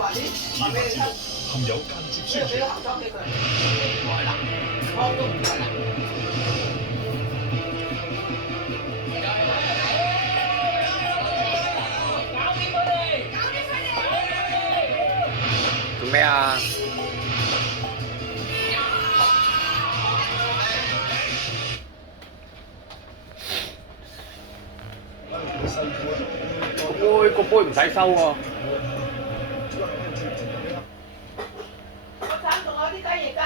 話啲話俾你聽，含有間接宣傳。俾個行裝俾佢，來啦，湯都唔來啦。做咩啊？個杯唔使收喎。我斬仲有啲雞翼㗎。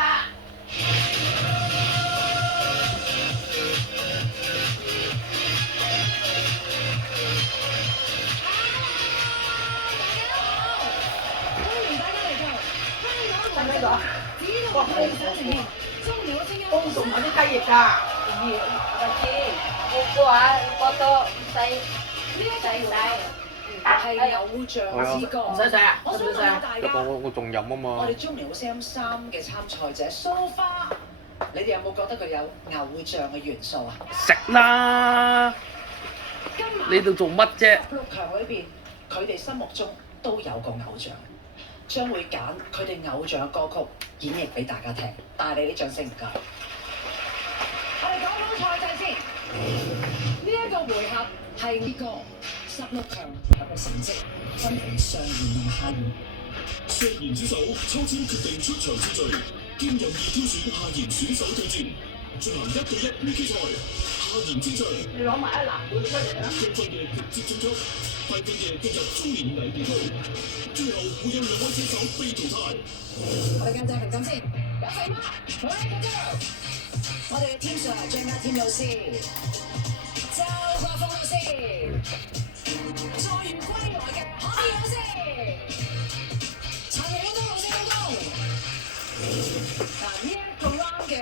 使唔使咗？哇！公仲有啲雞翼㗎。個話個多細細。係偶像之歌，唔使洗啊？我想問下大家，我仲飲啊我嘛。哋中年好聲音3嘅參賽者蘇花，你哋有冇覺得佢有偶像嘅元素啊？食啦！今晚你度做乜啫？ 16強裏邊，佢哋心目中都有個偶像，將會揀佢哋偶像嘅歌曲演繹俾大家聽。但係你啲掌聲唔夠。我哋講講賽制先，呢一個回合係呢個16強嘅成績，分別上元同下元。上元之首抽籤決定出場次序，兼任意挑選下元選手對戰，進行1對1 PK 賽。下元之將，你攞埋一籃半出嚟啦！高分嘅直接晉級，低分嘅進入中年危地區，最後會有2位選手被淘汰。我哋監製評審先，有請嗎？好啦，緊張！我哋嘅天上張家添老師，周國峰老師，再遇歸來嘅可以老師，陳曉東老師公公。嗱，呢一個 round 嘅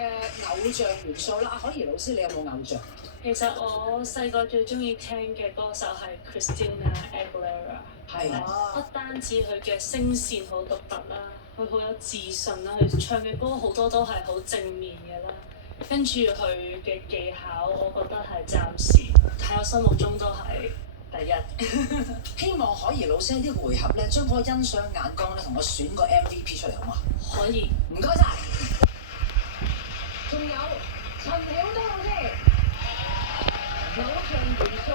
偶像元素啦，可怡老師你有冇偶像？其實我細個最中意聽嘅歌手係 Christina Aguilera，係不單止佢嘅聲線好獨特啦，佢好有自信啦，佢唱嘅歌好多都係好正面嘅啦，跟住佢嘅技巧，我覺得係暫時喺我心目中都係第一。希望可怡老師喺呢個回合咧，將嗰個欣賞眼光咧，同我選個 MVP 出嚟好嘛？可以。唔該晒。仲有陳曉東老師，偶像元素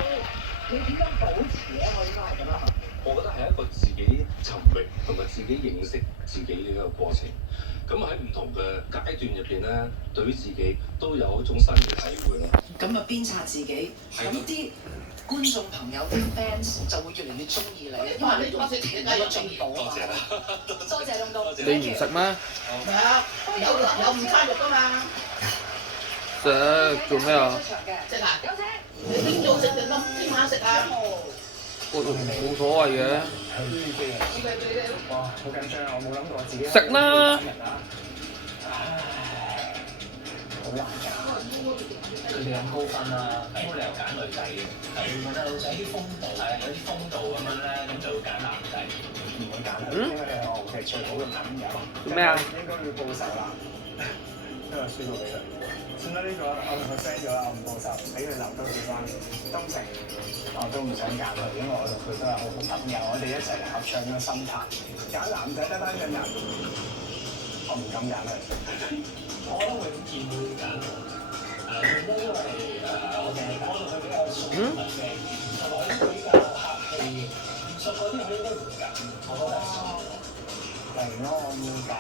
你點樣保持咧？我應該係咁樣問。我覺得係一個自己尋覓同埋自己認識自己嘅一個過程。咁喺唔同嘅階段入邊咧，對於自己都有一種新嘅體會咯。咁啊，鞭策自己，咁啲觀眾朋友啲 fans 就會越嚟越中意你，因為你都不停喺度進步啊嘛。多謝東東。你唔食咩？係啊，有午餐肉㗎嘛。食做咩啊？食啊！有請。你聽早食定今晚食啊？冇所謂嘅。哇！好緊張啊！我冇諗過自己食啦！好難揀，佢哋咁高分啦，冇理由揀女仔嘅，係覺得有啲風度，係有啲風度咁樣咧，咁就會揀男仔，唔會揀女。應該你係我嘅最好嘅朋友。做咩啊？應該要報仇啦，因為輸到俾佢。算啦，呢個我同佢 friend 咗啦，我唔報仇，俾佢留多幾番東城，我都唔想揀佢，因為我同佢都係好好朋友，我哋一齊合唱咗心態。揀男仔得單嘅人，我唔敢揀佢。我都會建議揀我，因為我同佢比較熟嘅，同埋佢比較客氣，熟嗰啲佢應該唔揀，我覺得。例如咯，我要揀。